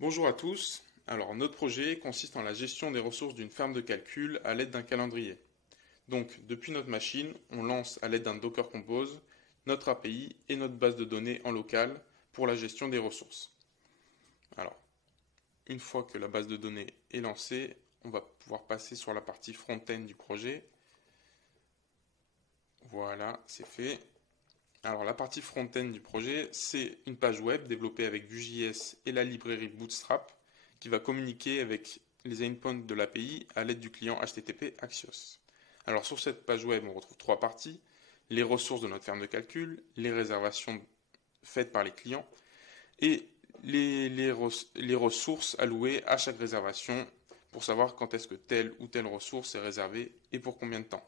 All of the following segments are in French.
Bonjour à tous. Alors, notre projet consiste en la gestion des ressources d'une ferme de calcul à l'aide d'un calendrier. Donc, depuis notre machine, on lance à l'aide d'un Docker Compose notre API et notre base de données en local pour la gestion des ressources. Alors, une fois que la base de données est lancée, on va pouvoir passer sur la partie front-end du projet. Voilà, c'est fait. Alors, la partie front-end du projet, c'est une page web développée avec Vue.js et la librairie Bootstrap qui va communiquer avec les endpoints de l'API à l'aide du client HTTP Axios. Alors, sur cette page web, on retrouve trois parties: les ressources de notre ferme de calcul, les réservations faites par les clients et les ressources allouées à chaque réservation pour savoir quand est-ce que telle ou telle ressource est réservée et pour combien de temps.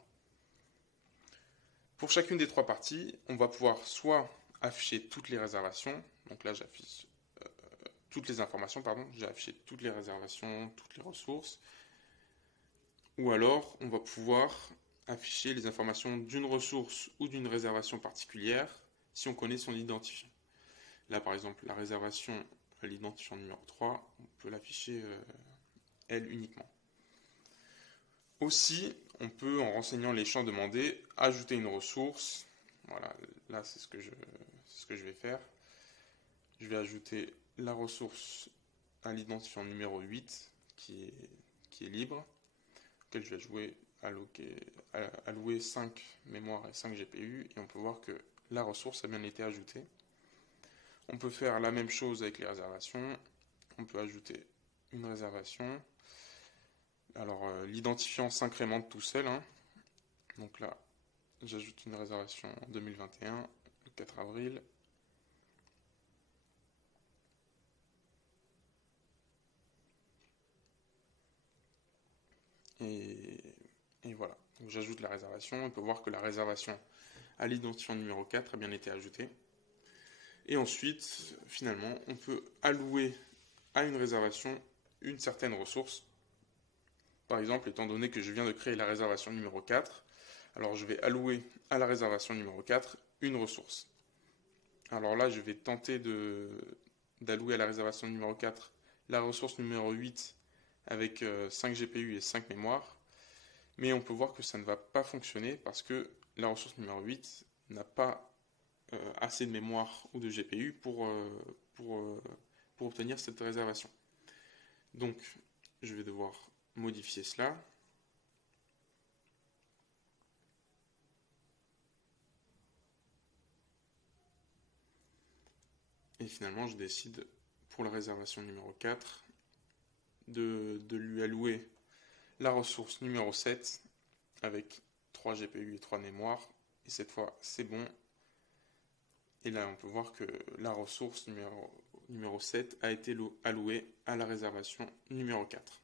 Pour chacune des trois parties, on va pouvoir soit afficher toutes les réservations, donc là j'affiche toutes les informations, pardon, j'ai affiché toutes les réservations, toutes les ressources, ou alors on va pouvoir afficher les informations d'une ressource ou d'une réservation particulière si on connaît son identifiant. Là par exemple la réservation, l'identifiant numéro 3, on peut l'afficher elle uniquement. Aussi, on peut, en renseignant les champs demandés, ajouter une ressource. Voilà, là c'est ce que je vais faire. Je vais ajouter la ressource à l'identifiant numéro 8 qui est libre, auquel je vais allouer 5 mémoires et 5 GPU, et on peut voir que la ressource a bien été ajoutée. On peut faire la même chose avec les réservations. On peut ajouter une réservation. Alors l'identifiant s'incrémente tout seul, hein. Donc là, j'ajoute une réservation en 2021, le 4 avril. Et voilà, donc j'ajoute la réservation. On peut voir que la réservation à l'identifiant numéro 4 a bien été ajoutée. Et ensuite, finalement, on peut allouer à une réservation une certaine ressource. Par exemple, étant donné que je viens de créer la réservation numéro 4, alors je vais allouer à la réservation numéro 4 une ressource. Alors là, je vais tenter d'allouer à la réservation numéro 4 la ressource numéro 8 avec 5 GPU et 5 mémoires. Mais on peut voir que ça ne va pas fonctionner parce que la ressource numéro 8 n'a pas assez de mémoire ou de GPU pour obtenir cette réservation. Donc, je vais devoir modifier cela. Et finalement, je décide pour la réservation numéro 4 de lui allouer la ressource numéro 7 avec 3 GPU et 3 mémoires. Et cette fois, c'est bon. Et là, on peut voir que la ressource numéro 7 a été allouée à la réservation numéro 4.